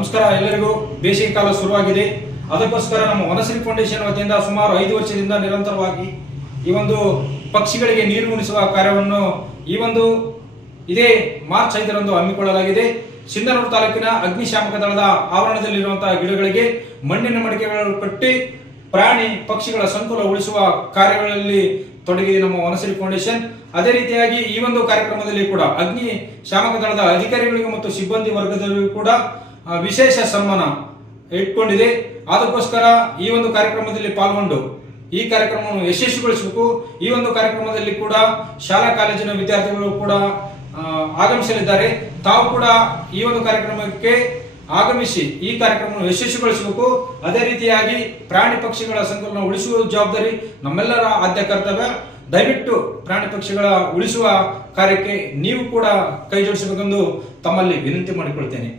ನಮಸ್ಕಾರ ಎಲ್ಲರಿಗೂ. ಬೇಸಿಗೆ ಕಾಲ ಶುರುವಾಗಿದೆ. ಅದಕ್ಕೋಸ್ಕರ ನಮ್ಮ ವನಶ್ರೀ ಫೌಂಡೇಶನ್ ವತಿಯಿಂದ ಸುಮಾರು 5 ವರ್ಷದಿಂದ ನಿರಂತರವಾಗಿ ಈ ಒಂದು ಪಕ್ಷಿಗಳಿಗೆ ನೀರು ಉಣಿಸುವ ಕಾರ್ಯವನ್ನು ಇದೇ ಮಾರ್ಚ್ 5ರಂದು ಹಮ್ಮಿಕೊಳ್ಳಲಾಗಿದೆ. ಸಿಂಧನೂರು ತಾಲೂಕಿನ ಅಗ್ನಿಶಾಮಕ ದಳದ ಆವರಣದಲ್ಲಿರುವಂತಹ ಗಿಡಗಳಿಗೆ ಮಣ್ಣಿನ ಮಡಿಕೆಗಳನ್ನು ಕಟ್ಟಿ ಪ್ರಾಣಿ ಪಕ್ಷಿಗಳ ಸಂಕುಲ ಉಳಿಸುವ ಕಾರ್ಯಗಳಲ್ಲಿ ತೊಡಗಿದೆ ನಮ್ಮ ವನಶ್ರೀ ಫೌಂಡೇಶನ್. ಅದೇ ರೀತಿಯಾಗಿ ಈ ಒಂದು ಕಾರ್ಯಕ್ರಮದಲ್ಲಿ ಕೂಡ ಅಗ್ನಿ ಶಾಮಕ ದಳದ ಅಧಿಕಾರಿಗಳಿಗೆ ಮತ್ತು ಸಿಬ್ಬಂದಿ ವರ್ಗದವರಿಗೂ ಕೂಡ ವಿಶೇಷ ಸನ್ಮಾನ ಇಟ್ಕೊಂಡಿದೆ. ಅದಕ್ಕೋಸ್ಕರ ಈ ಒಂದು ಕಾರ್ಯಕ್ರಮದಲ್ಲಿ ಪಾಲ್ಗೊಂಡು ಈ ಕಾರ್ಯಕ್ರಮವನ್ನು ಯಶಸ್ವಿಗೊಳಿಸಬೇಕು. ಈ ಒಂದು ಕಾರ್ಯಕ್ರಮದಲ್ಲಿ ಕೂಡ ಶಾಲಾ ಕಾಲೇಜಿನ ವಿದ್ಯಾರ್ಥಿಗಳು ಕೂಡ ಆಗಮಿಸಲಿದ್ದಾರೆ. ತಾವು ಕೂಡ ಈ ಒಂದು ಕಾರ್ಯಕ್ರಮಕ್ಕೆ ಆಗಮಿಸಿ ಈ ಕಾರ್ಯಕ್ರಮವನ್ನು ಯಶಸ್ವಿಗೊಳಿಸಬೇಕು. ಅದೇ ರೀತಿಯಾಗಿ ಪ್ರಾಣಿ ಪಕ್ಷಿಗಳ ಸಂಕುಲನ ಉಳಿಸುವ ಜವಾಬ್ದಾರಿ ನಮ್ಮೆಲ್ಲರ ಆದ್ಯ ಕರ್ತವ್ಯ. ದಯವಿಟ್ಟು ಪ್ರಾಣಿ ಪಕ್ಷಿಗಳ ಉಳಿಸುವ ಕಾರ್ಯಕ್ಕೆ ನೀವು ಕೂಡ ಕೈ ಜೋಡಿಸಬೇಕೆಂದು ತಮ್ಮಲ್ಲಿ ವಿನಂತಿ ಮಾಡಿಕೊಳ್ತೇನೆ.